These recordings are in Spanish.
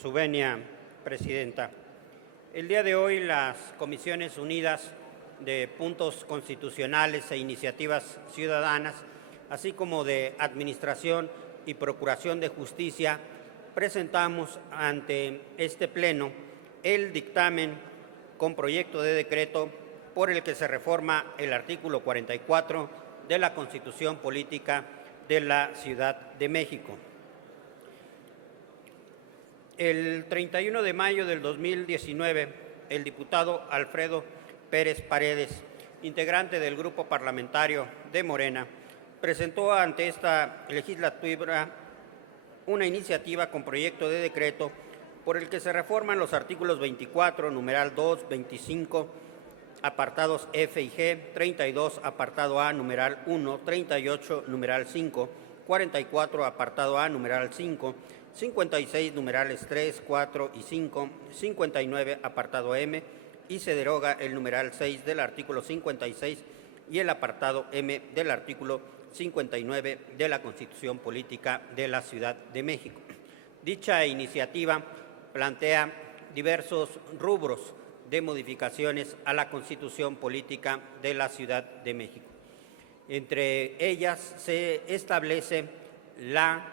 Su venia, Presidenta. El día de hoy las Comisiones Unidas de Puntos Constitucionales e Iniciativas Ciudadanas, así como de Administración y Procuración de Justicia, presentamos ante este Pleno el dictamen con proyecto de decreto por el que se reforma el artículo 44 de la Constitución Política de la Ciudad de México. El 31 de mayo del 2019, el diputado Alfredo Pérez Paredes, integrante del Grupo Parlamentario de Morena, presentó ante esta legislatura una iniciativa con proyecto de decreto por el que se reforman los artículos 24, numeral 2, 25, apartados F y G, 32, apartado A, numeral 1, 38, numeral 5, 44, apartado A, numeral 5, 56, numerales 3, 4 y 5, 59, apartado M, y se deroga el numeral 6 del artículo 56 y el apartado M del artículo 59 de la Constitución Política de la Ciudad de México. Dicha iniciativa plantea diversos rubros de modificaciones a la Constitución Política de la Ciudad de México. Entre ellas se establece la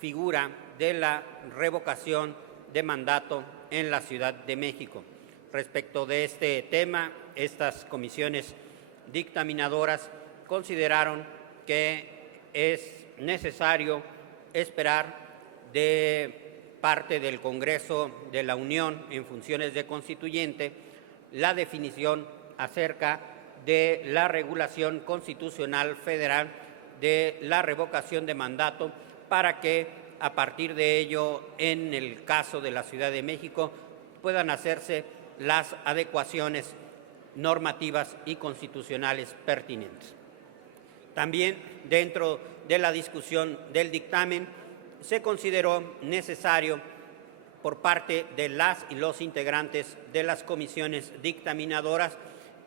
figura de la revocación de mandato en la Ciudad de México. Respecto de este tema, estas comisiones dictaminadoras consideraron que es necesario esperar de parte del Congreso de la Unión en funciones de constituyente la definición acerca de la regulación constitucional federal de la revocación de mandato para que a partir de ello, en el caso de la Ciudad de México, puedan hacerse las adecuaciones normativas y constitucionales pertinentes. También, dentro de la discusión del dictamen, se consideró necesario por parte de las y los integrantes de las comisiones dictaminadoras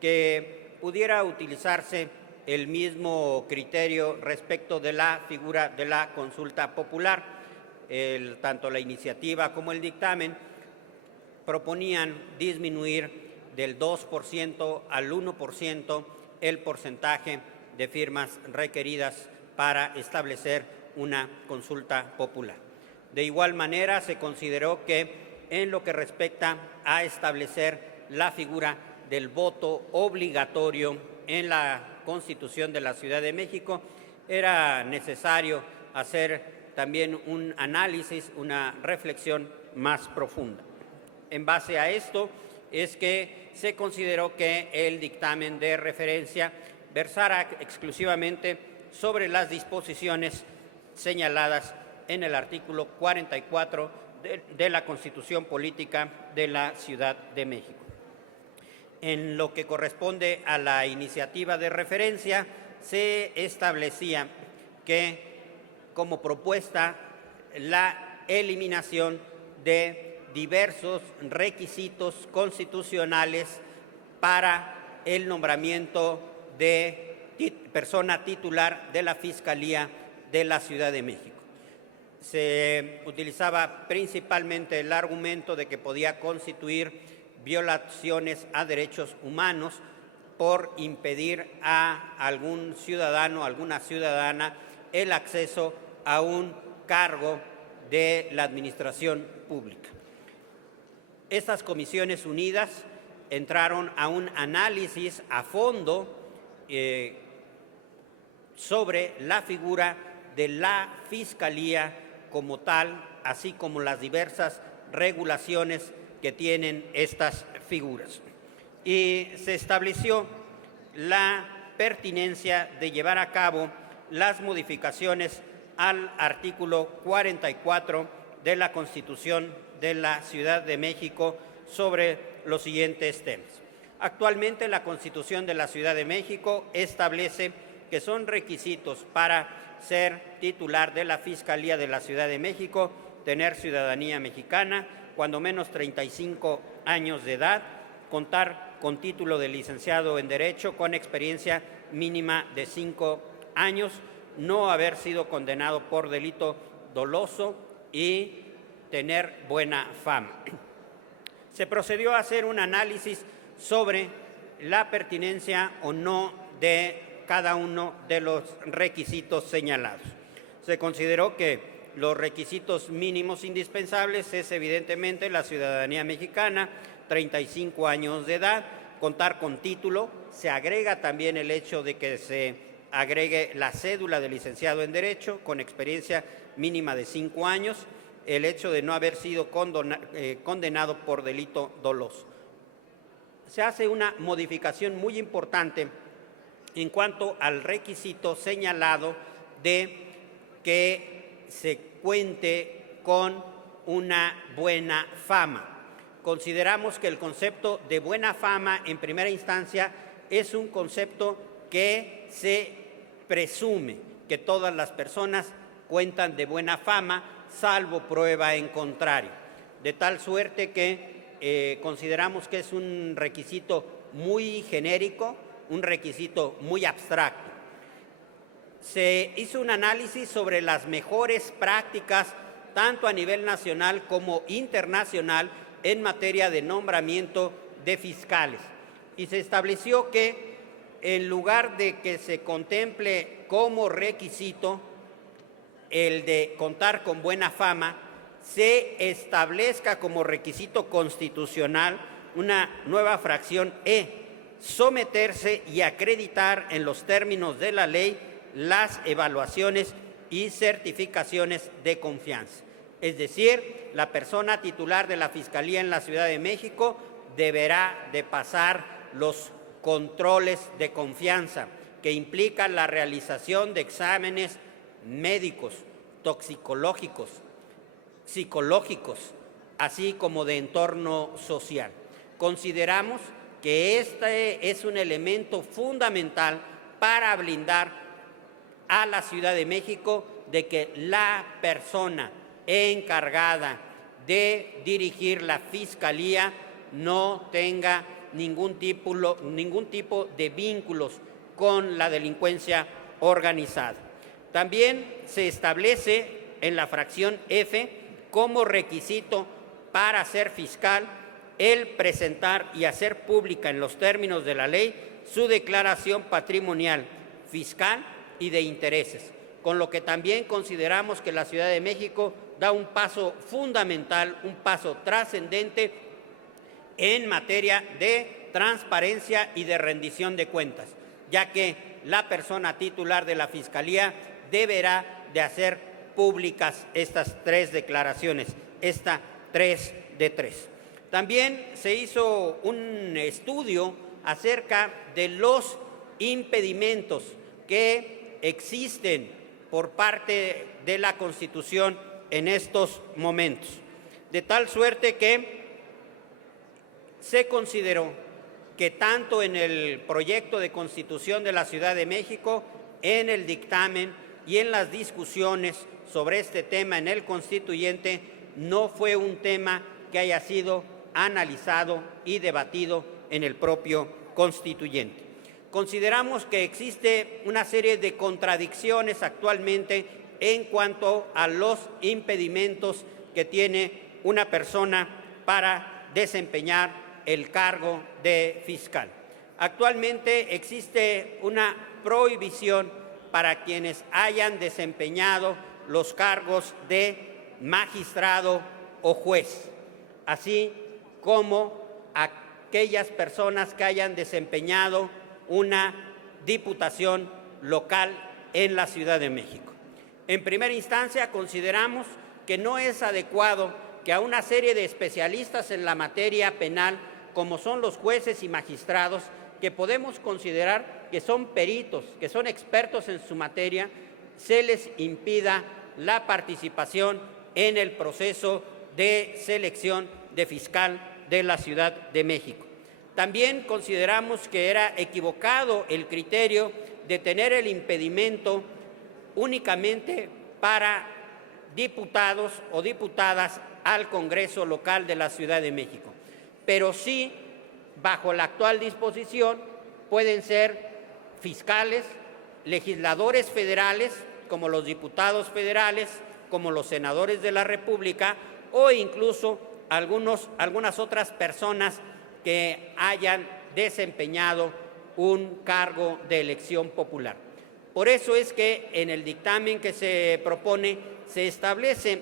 que pudiera utilizarse el mismo criterio respecto de la figura de la consulta popular. Tanto la iniciativa como el dictamen proponían disminuir del 2% al 1% el porcentaje de firmas requeridas para establecer una consulta popular. De igual manera, se consideró que en lo que respecta a establecer la figura del voto obligatorio en la Constitución de la Ciudad de México, era necesario hacer también un análisis, una reflexión más profunda. En base a esto es que se consideró que el dictamen de referencia versara exclusivamente sobre las disposiciones señaladas en el artículo 44 de la Constitución Política de la Ciudad de México. En lo que corresponde a la iniciativa de referencia, se establecía que como propuesta la eliminación de diversos requisitos constitucionales para el nombramiento de persona titular de la Fiscalía de la Ciudad de México. Se utilizaba principalmente el argumento de que podía constituir violaciones a derechos humanos por impedir a algún ciudadano, alguna ciudadana, el acceso a un cargo de la administración pública. Estas comisiones unidas entraron a un análisis a fondo sobre la figura de la Fiscalía como tal, así como las diversas regulaciones que tienen estas figuras. Y se estableció la pertinencia de llevar a cabo las modificaciones al artículo 44 de la Constitución de la Ciudad de México sobre los siguientes temas. Actualmente, la Constitución de la Ciudad de México establece que son requisitos para ser titular de la Fiscalía de la Ciudad de México tener ciudadanía mexicana, cuando menos 35 años de edad, contar con título de licenciado en Derecho con experiencia mínima de 5 años, no haber sido condenado por delito doloso y tener buena fama. Se procedió a hacer un análisis sobre la pertinencia o no de cada uno de los requisitos señalados. Se consideró que los requisitos mínimos indispensables es evidentemente la ciudadanía mexicana, 35 años de edad, contar con título. Se agrega también el hecho de que se agregue la cédula de licenciado en Derecho con experiencia mínima de 5 años, el hecho de no haber sido condenado por delito doloso. Se hace una modificación muy importante en cuanto al requisito señalado de que se cuente con una buena fama. Consideramos que el concepto de buena fama en primera instancia es un concepto que se presume que todas las personas cuentan de buena fama, salvo prueba en contrario, de tal suerte que consideramos que es un requisito muy genérico, un requisito muy abstracto. Se hizo un análisis sobre las mejores prácticas, tanto a nivel nacional como internacional, en materia de nombramiento de fiscales. Y se estableció que en lugar de que se contemple como requisito el de contar con buena fama, se establezca como requisito constitucional una nueva fracción E, someterse y acreditar en los términos de la ley las evaluaciones y certificaciones de confianza. Es decir, la persona titular de la Fiscalía en la Ciudad de México deberá de pasar los controles de confianza, que implican la realización de exámenes médicos, toxicológicos, psicológicos, así como de entorno social. Consideramos que este es un elemento fundamental para blindar a la Ciudad de México de que la persona encargada de dirigir la Fiscalía no tenga ningún tipo de vínculos con la delincuencia organizada. También se establece en la fracción F como requisito para ser fiscal el presentar y hacer pública en los términos de la ley su declaración patrimonial, fiscal y de intereses, con lo que también consideramos que la Ciudad de México da un paso fundamental, un paso trascendente en materia de transparencia y de rendición de cuentas, ya que la persona titular de la Fiscalía deberá de hacer públicas estas 3 declaraciones, esta 3 de 3. También se hizo un estudio acerca de los impedimentos que existen por parte de la Constitución en estos momentos, de tal suerte que se consideró que tanto en el proyecto de Constitución de la Ciudad de México, en el dictamen y en las discusiones sobre este tema en el constituyente, no fue un tema que haya sido analizado y debatido en el propio constituyente. Consideramos que existe una serie de contradicciones actualmente en cuanto a los impedimentos que tiene una persona para desempeñar el cargo de fiscal. Actualmente existe una prohibición para quienes hayan desempeñado los cargos de magistrado o juez, así como aquellas personas que hayan desempeñado una diputación local en la Ciudad de México. En primera instancia, consideramos que no es adecuado que a una serie de especialistas en la materia penal, como son los jueces y magistrados, que podemos considerar que son peritos, que son expertos en su materia, se les impida la participación en el proceso de selección de fiscal de la Ciudad de México. También consideramos que era equivocado el criterio de tener el impedimento únicamente para diputados o diputadas al Congreso local de la Ciudad de México, pero sí, bajo la actual disposición, pueden ser fiscales, legisladores federales, como los diputados federales, como los senadores de la República, o incluso algunas otras personas que hayan desempeñado un cargo de elección popular. Por eso es que en el dictamen que se propone se establece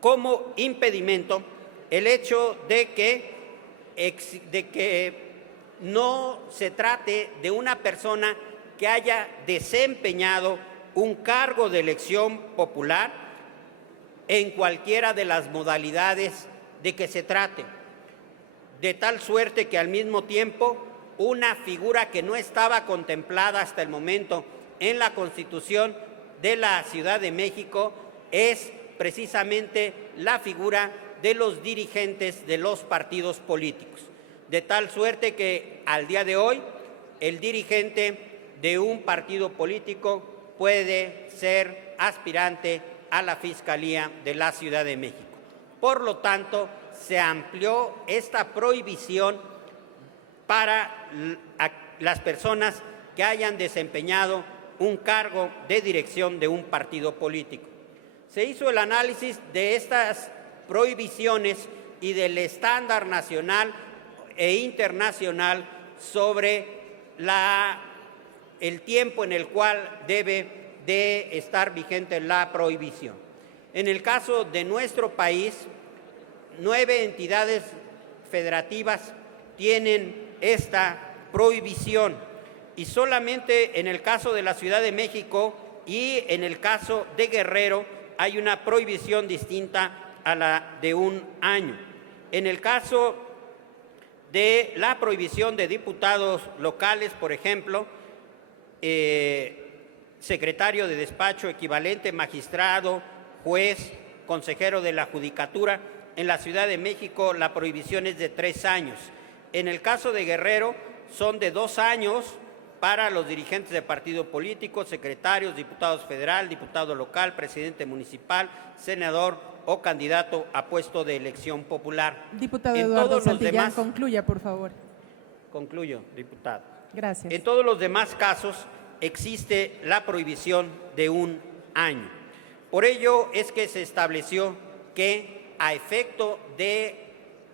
como impedimento el hecho de que no se trate de una persona que haya desempeñado un cargo de elección popular en cualquiera de las modalidades de que se trate, de tal suerte que al mismo tiempo una figura que no estaba contemplada hasta el momento en la Constitución de la Ciudad de México es precisamente la figura de los dirigentes de los partidos políticos. De tal suerte que al día de hoy el dirigente de un partido político puede ser aspirante a la Fiscalía de la Ciudad de México. Por lo tanto, se amplió esta prohibición para las personas que hayan desempeñado un cargo de dirección de un partido político. Se hizo el análisis de estas prohibiciones y del estándar nacional e internacional sobre el tiempo en el cual debe de estar vigente la prohibición. En el caso de nuestro país, 9 entidades federativas tienen esta prohibición y solamente en el caso de la Ciudad de México y en el caso de Guerrero hay una prohibición distinta a la de 1 año. En el caso de la prohibición de diputados locales, por ejemplo, secretario de despacho equivalente, magistrado, juez, consejero de la Judicatura, en la Ciudad de México la prohibición es de 3 años. En el caso de Guerrero son de 2 años para los dirigentes de partido político, secretarios, diputados federal, diputado local, presidente municipal, senador o candidato a puesto de elección popular. Diputado Eduardo Santillán, concluya, por favor. Concluyo, diputado. Gracias. En todos los demás casos existe la prohibición de 1 año. Por ello es que se estableció que a efecto de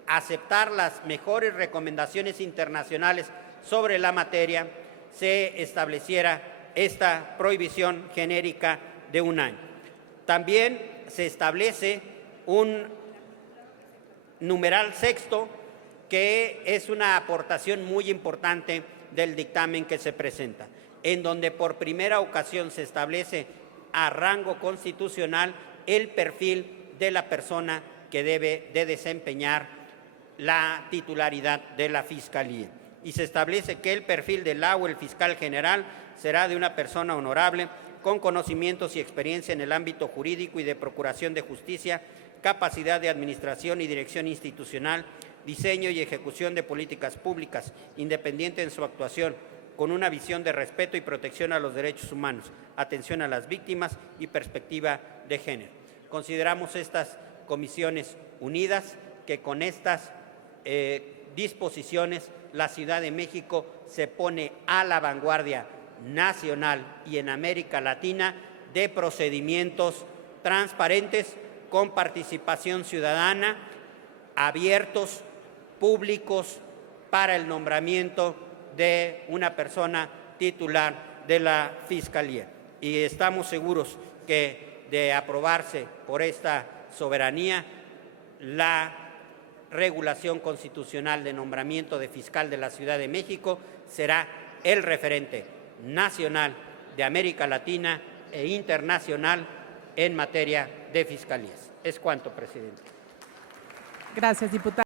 aceptar las mejores recomendaciones internacionales sobre la materia, se estableciera esta prohibición genérica de 1 año. También se establece un numeral sexto, que es una aportación muy importante del dictamen que se presenta, en donde por primera ocasión se establece a rango constitucional el perfil de la persona que debe de desempeñar la titularidad de la Fiscalía. Y se establece que el perfil del o el fiscal general será de una persona honorable, con conocimientos y experiencia en el ámbito jurídico y de procuración de justicia, capacidad de administración y dirección institucional, diseño y ejecución de políticas públicas, independiente en su actuación, con una visión de respeto y protección a los derechos humanos, atención a las víctimas y perspectiva de género. Consideramos estas comisiones unidas que con estas disposiciones la Ciudad de México se pone a la vanguardia nacional y en América Latina de procedimientos transparentes, con participación ciudadana, abiertos, públicos, para el nombramiento de una persona titular de la Fiscalía. Y estamos seguros que de aprobarse por esta soberanía la regulación constitucional de nombramiento de fiscal de la Ciudad de México será el referente nacional de América Latina e internacional en materia de fiscalías. Es cuanto, presidente. Gracias, diputado.